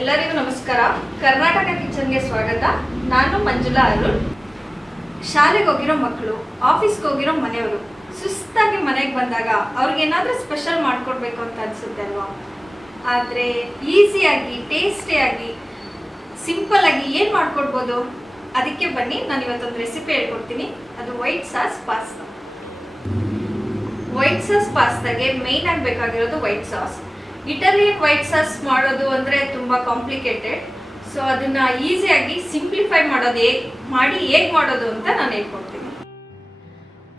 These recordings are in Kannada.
ಎಲ್ಲರಿಗೂ ನಮಸ್ಕಾರ. ಕರ್ನಾಟಕ ಕಿಚನ್ಗೆ ಸ್ವಾಗತ. ನಾನು ಮಂಜುಳಾ ಅರುಣ್. ಶಾಲೆಗೆ ಹೋಗಿರೋ ಮಕ್ಕಳು, ಆಫೀಸ್ಗೆ ಹೋಗಿರೋ ಮನೆಯವರು ಸುಸ್ತಾಗಿ ಮನೆಗೆ ಬಂದಾಗ ಅವ್ರಿಗೇನಾದರೂ ಸ್ಪೆಷಲ್ ಮಾಡಿಕೊಡ್ಬೇಕು ಅಂತ ಅನಿಸುತ್ತೆ ಅಲ್ವಾ? ಆದರೆ ಈಸಿಯಾಗಿ, ಟೇಸ್ಟಿಯಾಗಿ, ಸಿಂಪಲ್ಲಾಗಿ ಏನು ಮಾಡಿಕೊಡ್ಬೋದು? ಅದಕ್ಕೆ ಬನ್ನಿ, ನಾನು ಇವತ್ತೊಂದು ರೆಸಿಪಿ ಹೇಳ್ಕೊಡ್ತೀನಿ. ಅದು white sauce pasta. White sauce ಪಾಸ್ತಾಗೆ ಮೇಯ್ನ್ ಆಗಿ ಬೇಕಾಗಿರೋದು white sauce. Italian white sauce ಮಾಡೋದು ಅಂದರೆ ತುಂಬ ಕಾಂಪ್ಲಿಕೇಟೆಡ್. ಸೊ ಅದನ್ನು ಈಸಿಯಾಗಿ ಸಿಂಪ್ಲಿಫೈ ಹೇಗೆ ಮಾಡೋದು ಅಂತ ನಾನು ಹೇಳ್ಕೊಡ್ತೀನಿ.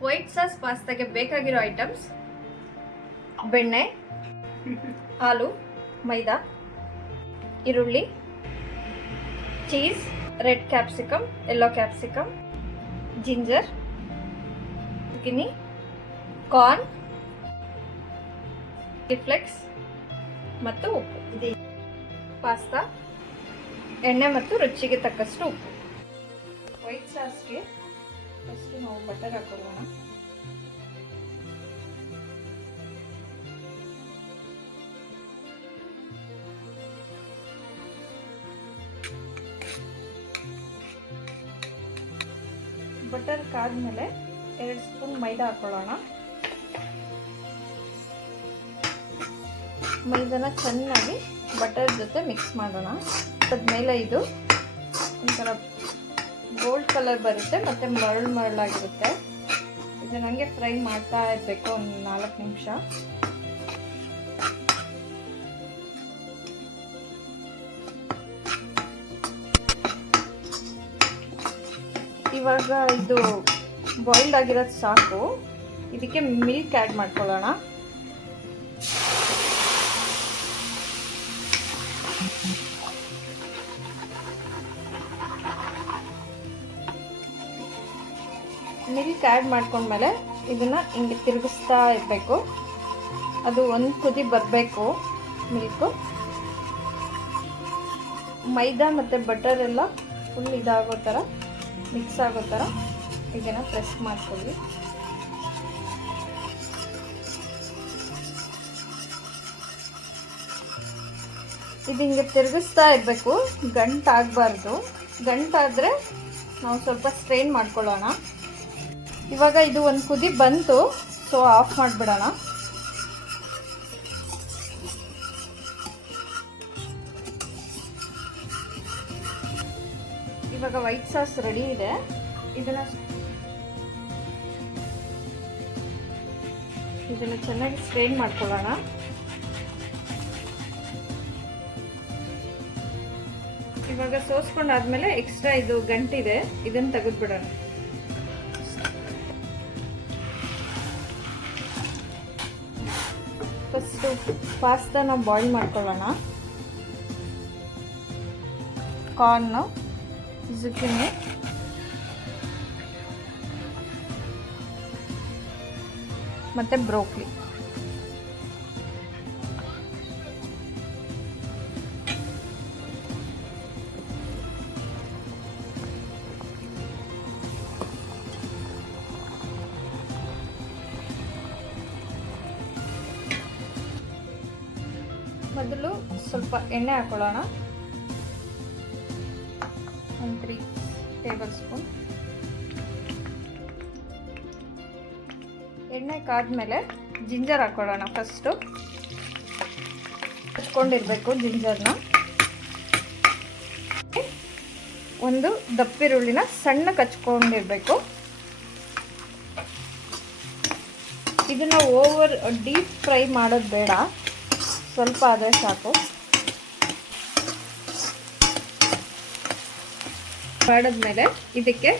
ವೈಟ್ ಸಾಸ್ ಪಾಸ್ತಾಗೆ ಬೇಕಾಗಿರೋ ಐಟಮ್ಸ್: ಬೆಣ್ಣೆ, ಹಾಲು, ಮೈದಾ, ಈರುಳ್ಳಿ, cheese, red capsicum, yellow capsicum, ginger, ಗಿನಿ, ಕಾರ್ನ್, ಫ್ಲೆಕ್ಸ್ ಮತ್ತು ಉಪ್ಪು. ಪಾಸ್ತಾ, ಎಣ್ಣೆ ಮತ್ತು ರುಚಿಗೆ ತಕ್ಕಷ್ಟು ಉಪ್ಪು. ವೈಟ್ ಸಾಸ್ಗೆ ಫಸ್ಟ್ ನಾವು ಬಟರ್ ಹಾಕೊಳ್ಳೋಣ. ಬಟರ್ ಕಾದ್ಮೇಲೆ 2 ಸ್ಪೂನ್ ಮೈದಾ ಹಾಕೊಳ್ಳೋಣ. ಮೈದಾನ ಚೆನ್ನಾಗಿ ಬಟರ್ ಜೊತೆ ಮಿಕ್ಸ್ ಮಾಡೋಣ. ಅದಾದ್ಮೇಲೆ ಇದು ಒಂಥರ ಗೋಲ್ಡ್ ಕಲರ್ ಬರುತ್ತೆ ಮತ್ತು ಮರಳಾಗಿರುತ್ತೆ. ಇದನ್ನ ಹಂಗೆ ಫ್ರೈ ಮಾಡ್ತಾ ಇರಬೇಕು ಒಂದು 4 ನಿಮಿಷ. ಇವಾಗ ಇದು ಬಾಯ್ಲ್ಡ್ ಆಗಿರೋದು ಸಾಕು. ಇದಕ್ಕೆ ಮಿಲ್ಕ್ ಆ್ಯಡ್ ಮಾಡ್ಕೊಳ್ಳೋಣ. ಮಿಲ್ಕ್ ಆ್ಯಡ್ ಮಾಡ್ಕೊಂಡ್ಮೇಲೆ ಇದನ್ನು ಹಿಂಗೆ ತಿರುಗಿಸ್ತಾ ಇರಬೇಕು. ಅದು ಒಂದು ಕುದಿ ಬರಬೇಕು. ಮಿಲ್ಕು, ಮೈದಾ ಮತ್ತು ಬಟರ್ ಎಲ್ಲ ಫುಲ್ ಇದಾಗೋ ಥರ, ಮಿಕ್ಸ್ ಆಗೋ ಥರ ಇದನ್ನು ಪ್ರೆಸ್ ಮಾಡ್ಕೊಳ್ಳಿ. ಇದು ಹಿಂಗೆ ತಿರುಗಿಸ್ತಾ ಇರಬೇಕು, ಗಂಟಾಗಬಾರ್ದು. ಗಂಟಾದರೆ ನಾವು ಸ್ವಲ್ಪ ಸ್ಟ್ರೈನ್ ಮಾಡ್ಕೊಳ್ಳೋಣ. ಇವಾಗ ಇದು ಒಂದು ಕುದಿ ಬಂತು, ಸೊ ಆಫ್ ಮಾಡಿಬಿಡೋಣ. ಇವಾಗ ವೈಟ್ ಸಾಸ್ ರೆಡಿ ಇದೆ. ಇದನ್ನು ಚೆನ್ನಾಗಿ ಸ್ಟ್ರೈನ್ ಮಾಡ್ಕೊಳ್ಳೋಣ. ಇವಾಗ ಸೋಸ್ಕೊಂಡಾದ್ಮೇಲೆ ಎಕ್ಸ್ಟ್ರಾ ಇದು ಗಂಟಿದೆ, ಇದನ್ನು ತೆಗೆದ್ಬಿಡೋಣ. ಫಸ್ಟು ಪಾಸ್ತಾನ ಬಾಯ್ಲ್ ಮಾಡ್ಕೊಳ್ಳೋಣ. ಕಾರ್ನು, ಜುಕಿನಿ, ಮತ್ತು ಬ್ರೋಕ್ಲಿ. ಮೊದಲು ಸ್ವಲ್ಪ ಎಣ್ಣೆ ಹಾಕೊಳ್ಳೋಣ. 3 ಟೇಬಲ್ ಸ್ಪೂನ್. ಎಣ್ಣೆ ಕಾದ್ಮೇಲೆ ಜಿಂಜರ್ ಹಾಕೊಳ್ಳೋಣ. ಫಸ್ಟು ಹಚ್ಕೊಂಡಿರ್ಬೇಕು ಜಿಂಜರ್ನ. ಒಂದು ದಪ್ಪಿರುಳ್ಳಿನ ಸಣ್ಣ ಹಚ್ಕೊಂಡಿರ್ಬೇಕು. ಇದನ್ನು ಓವರ್ ಡೀಪ್ ಫ್ರೈ ಮಾಡೋದು ಬೇಡ, ಸ್ವಲ್ಪ ಆದರೆ ಸಾಕು. ಮಾಡಿದ್ಮೇಲೆ ಇದಕ್ಕೆ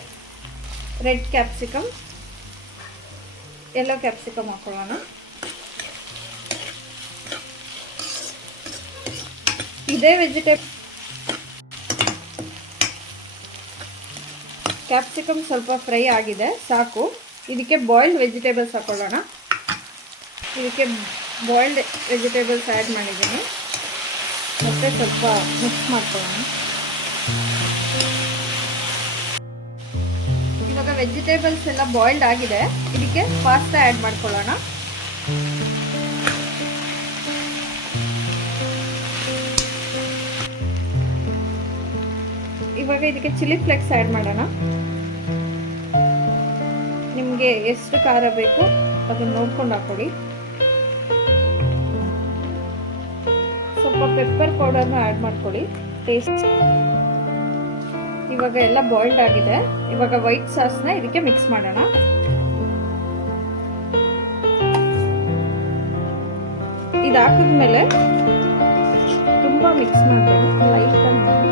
ರೆಡ್ ಕ್ಯಾಪ್ಸಿಕಮ್, ಯೆಲ್ಲೋ ಕ್ಯಾಪ್ಸಿಕಮ್ ಹಾಕೊಳ್ಳೋಣ. ಇದೇ ಕ್ಯಾಪ್ಸಿಕಮ್ ಸ್ವಲ್ಪ ಫ್ರೈ ಆಗಿದೆ, ಸಾಕು. ಇದಕ್ಕೆ ಬಾಯ್ಲ್ಡ್ ವೆಜಿಟೇಬಲ್ಸ್ ಹಾಕೊಳ್ಳೋಣ. ಇದಕ್ಕೆ ಬಾಯ್ಲ್ಡ್ ವೆಜಿಟೇಬಲ್ಸ್ ಆ್ಯಡ್ ಮಾಡಿದ್ದೀನಿ. ಮತ್ತು ಸ್ವಲ್ಪ ಮಿಕ್ಸ್ ಮಾಡ್ಕೊಳ್ಳೋಣ. ಇವಾಗ ವೆಜಿಟೇಬಲ್ಸ್ ಎಲ್ಲ ಬಾಯ್ಲ್ಡ್ ಆಗಿದೆ. ಇದಕ್ಕೆ ಪಾಸ್ತಾ ಆ್ಯಡ್ ಮಾಡ್ಕೊಳ್ಳೋಣ. ಇವಾಗ ಇದಕ್ಕೆ ಚಿಲ್ಲಿ ಫ್ಲೇಕ್ಸ್ ಆ್ಯಡ್ ಮಾಡೋಣ. ನಿಮಗೆ ಎಷ್ಟು ಖಾರ ಬೇಕು ಅದನ್ನು ನೋಡ್ಕೊಂಡು ಹಾಕೊಳ್ಳಿ. ಸ್ವಲ್ಪ ಪೆಪ್ಪರ್ ಪೌಡರ್ನ ಆ್ಯಡ್ ಮಾಡ್ಕೊಳ್ಳಿ ಟೇಸ್ಟ್. ಇವಾಗ ಎಲ್ಲ ಬಾಯ್ಲ್ಡ್ ಆಗಿದೆ. ಇವಾಗ ವೈಟ್ ಸಾಸ್ನ ಇದಕ್ಕೆ ಮಿಕ್ಸ್ ಮಾಡೋಣ. ಇದು ಹಾಕಿದ್ಮೇಲೆ ತುಂಬ ಮಿಕ್ಸ್ ಮಾಡಬೇಕು, ಲೈಟಾಗಿ